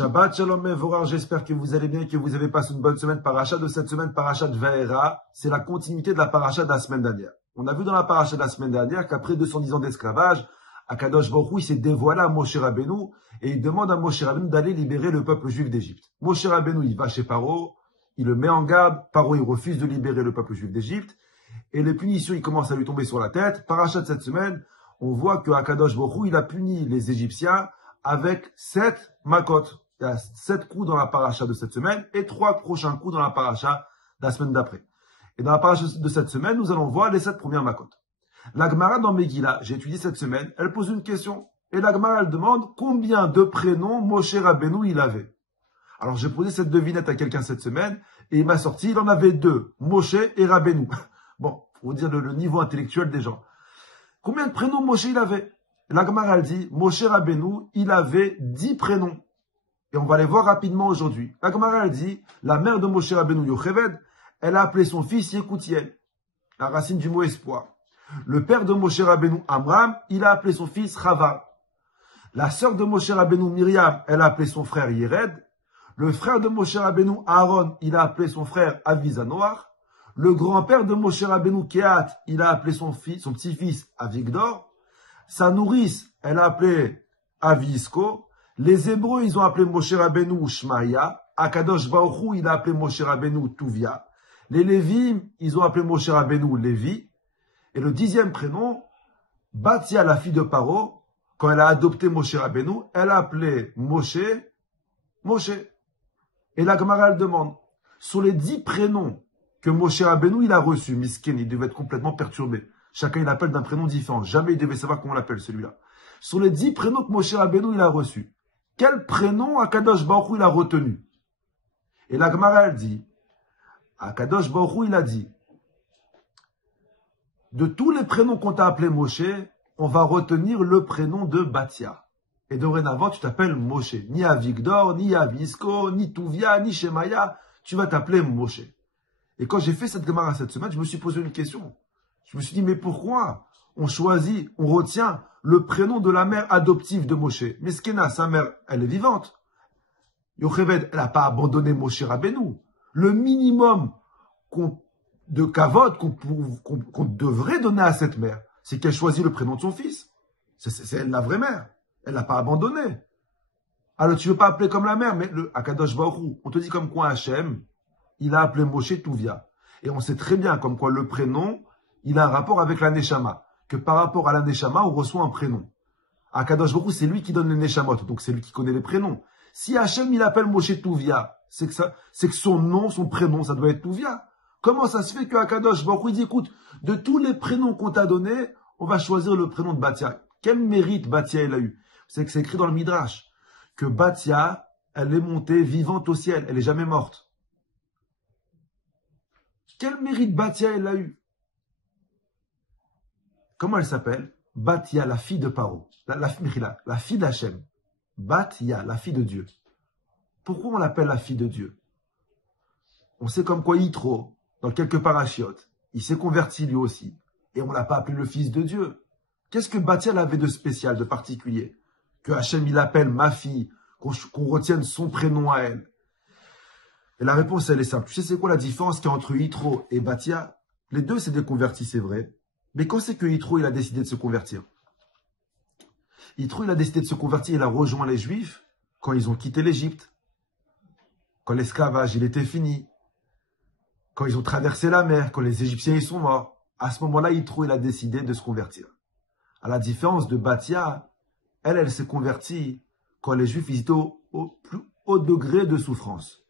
Shabbat Shalom Mevorach, j'espère que vous allez bien, que vous avez passé une bonne semaine. Paracha de cette semaine, paracha de Vaera, c'est la continuité de la paracha de la semaine dernière. On a vu dans la paracha de la semaine dernière qu'après 210 ans d'esclavage, Akadosh Baruch Hu, il s'est dévoilé à Moshe Rabbeinu et il demande à Moshe Rabbeinu d'aller libérer le peuple juif d'Égypte. Moshe Rabbeinu, il va chez Paro, il le met en garde, Paro, il refuse de libérer le peuple juif d'Égypte et les punitions, il commence à lui tomber sur la tête. Paracha de cette semaine, on voit que Akadosh Baruch Hu, il a puni les Égyptiens avec 7 makot. Il y a 7 coups dans la paracha de cette semaine et 3 prochains coups dans la paracha de la semaine d'après. Et dans la paracha de cette semaine, nous allons voir les 7 premières makot. La Gemara dans Megillah, j'ai étudié cette semaine, elle pose une question. Et la Gemara, elle demande combien de prénoms Moshe Rabbeinu il avait. Alors j'ai posé cette devinette à quelqu'un cette semaine et il m'a sorti, il en avait 2, Moshe et Rabbeinu. Bon, pour vous dire le niveau intellectuel des gens. Combien de prénoms Moshe il avait? La Gemara, elle dit, Moshe Rabbeinu, il avait 10 prénoms. Et on va les voir rapidement aujourd'hui. La Gemara, elle dit, la mère de Moshe Rabbeinu, Yocheved, elle a appelé son fils Yekutiel, la racine du mot espoir. Le père de Moshe Rabbeinu, Amram, il a appelé son fils Chava. La sœur de Moshe Rabbeinu, Myriam, elle a appelé son frère Yered. Le frère de Moshe Rabbeinu, Aaron, il a appelé son frère Avizanoar. Le grand-père de Moshe Rabbeinu, Kehat, il a appelé son petit-fils Avigdor. Sa nourrice, elle a appelé Avisko. Les Hébreux, ils ont appelé Moshe Rabbeinu Shmaïa. Akadosh Baruch Hu, il a appelé Moshe Rabbeinu Tuvia. Les Lévim, ils ont appelé Moshe Rabbeinu Lévi. Et le 10e prénom, Batia, la fille de Paro, quand elle a adopté Moshe Rabbeinu, elle a appelé Moshe, Moshe. Et la Gemara, elle demande, sur les 10 prénoms que Moshe Rabbeinu, il a reçus, Miskin, il devait être complètement perturbé. Chacun, il appelle d'un prénom différent. Jamais il devait savoir comment on l'appelle, celui-là. Sur les 10 prénoms que Moshe Rabbeinu, il a reçus, quel prénom Akadosh Baruch Hu, il a retenu? Et la Gemara, elle dit, Akadosh Baruch Hu, il a dit, de tous les prénoms qu'on t'a appelé Moshe, on va retenir le prénom de Batia. Et dorénavant, tu t'appelles Moshe. Ni Avigdor, ni Avisko, ni Tuvia, ni Shemaya, tu vas t'appeler Moshe. Et quand j'ai fait cette Gemara cette semaine, je me suis posé une question. Je me suis dit, mais pourquoi on choisit, on retient le prénom de la mère adoptive de Moshe? Meskena, sa mère, elle est vivante. Yocheved, elle n'a pas abandonné Moshe Rabbeinu. Le minimum de kavod qu'on devrait donner à cette mère, c'est qu'elle choisit le prénom de son fils. C'est elle la vraie mère. Elle l'a pas abandonné. Alors tu veux pas appeler comme la mère, mais le Akadosh Baruch Hu, on te dit comme quoi Hachem, il a appelé Moshe Tuvia. Et on sait très bien comme quoi le prénom, il a un rapport avec la Neshama. Que par rapport à la Neshama, on reçoit un prénom. Akadosh Baruch Hu, c'est lui qui donne les Neshamot, donc c'est lui qui connaît les prénoms. Si Hachem, il appelle Moshe Tuvia, c'est que son nom, son prénom, ça doit être Tuvia. Comment ça se fait que Akadosh Baruch Hu dit, écoute, de tous les prénoms qu'on t'a donnés, on va choisir le prénom de Batia. Quel mérite Batia elle a eu? C'est que c'est écrit dans le Midrash que Batia, elle est montée vivante au ciel, elle est jamais morte. Quel mérite Batia elle a eu? Comment elle s'appelle? Batia, la fille de Paro, la fille d'Hachem. Batia, la fille de Dieu. Pourquoi on l'appelle la fille de Dieu? On sait comme quoi Yitro, dans quelques parachiotes, il s'est converti lui aussi. Et on ne l'a pas appelé le fils de Dieu. Qu'est-ce que Batia avait de spécial, de particulier? Que Hachem il appelle ma fille, qu'on retienne son prénom à elle. Et la réponse, elle est simple. Tu sais c'est quoi la différence qu'il y a entre Yitro et Batia? Les deux, c'est des convertis, c'est vrai. Mais quand c'est que Yitro, il a décidé de se convertir? Yitro, il a décidé de se convertir, il a rejoint les Juifs quand ils ont quitté l'Égypte. Quand l'esclavage, il était fini. Quand ils ont traversé la mer, quand les Égyptiens y sont morts. À ce moment-là, Yitro, il a décidé de se convertir. À la différence de Batia, elle s'est convertie quand les Juifs étaient au plus haut degré de souffrance.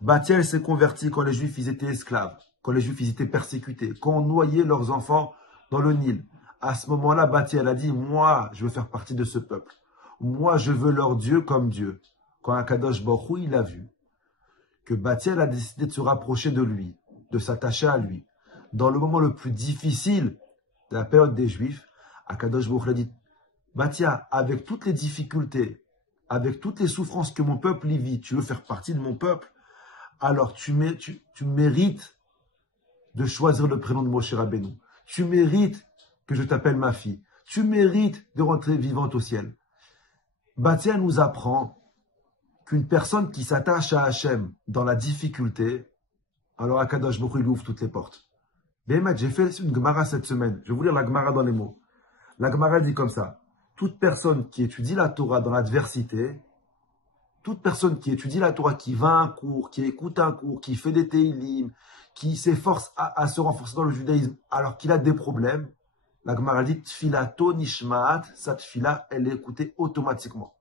Batia, elle s'est convertie quand les Juifs ils étaient esclaves, quand les Juifs ils étaient persécutés, quand on noyait leurs enfants dans le Nil. À ce moment-là, Batia, elle a dit, moi, je veux faire partie de ce peuple. Moi, je veux leur Dieu comme Dieu. Quand Akadosh Baruch Hu, il a vu que Batia, elle a décidé de se rapprocher de lui, de s'attacher à lui. Dans le moment le plus difficile de la période des Juifs, Akadosh Baruch Hu a dit, Batia, avec toutes les difficultés, avec toutes les souffrances que mon peuple y vit, tu veux faire partie de mon peuple, alors tu mérites de choisir le prénom de Moshe Rabbeinu. Tu mérites que je t'appelle ma fille. Tu mérites de rentrer vivante au ciel. Batia nous apprend qu'une personne qui s'attache à Hachem dans la difficulté, alors Akadosh Baruch Hu, il ouvre toutes les portes. Béhémet, j'ai fait une Gemara cette semaine. Je vais vous lire la Gemara dans les mots. La Gemara dit comme ça. Toute personne qui étudie la Torah dans l'adversité, toute personne qui étudie la Torah, qui va à un cours, qui écoute un cours, qui fait des télim, qui s'efforce à se renforcer dans le judaïsme alors qu'il a des problèmes, la Gemara dit Tfilato Nishmaat, sa tfila, elle est écoutée automatiquement.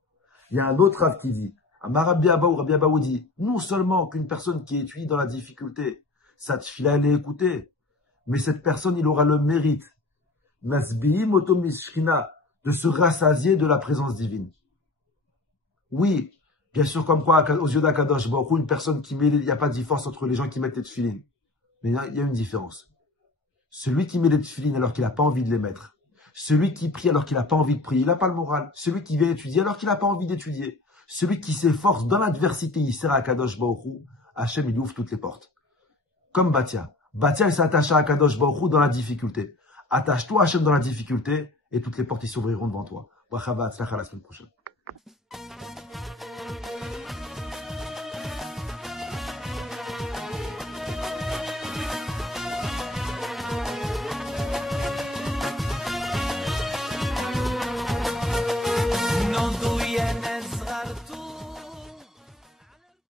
Il y a un autre Rav qui dit, Rabbi Abaou dit, non seulement qu'une personne qui étudie dans la difficulté, sa tfila, elle est écoutée, mais cette personne, il aura le mérite, Nasbiim Otomishkina, de se rassasier de la présence divine. Oui, bien sûr, comme quoi, aux yeux d'Akadosh Baruch Hu, une personne qui met, il n'y a pas de différence entre les gens qui mettent les tefilines. Mais il y a une différence. Celui qui met les tefilines alors qu'il n'a pas envie de les mettre. Celui qui prie alors qu'il n'a pas envie de prier, il n'a pas le moral. Celui qui vient étudier alors qu'il n'a pas envie d'étudier. Celui qui s'efforce dans l'adversité, il sert à Akadosh Baruch Hu. Hachem, il ouvre toutes les portes. Comme Batia. Batia, il s'attache à Akadosh Baruch Hu dans la difficulté. Attache-toi à Hachem dans la difficulté et toutes les portes s'ouvriront devant toi. Bracha v'hatzlacha la semaine prochaine.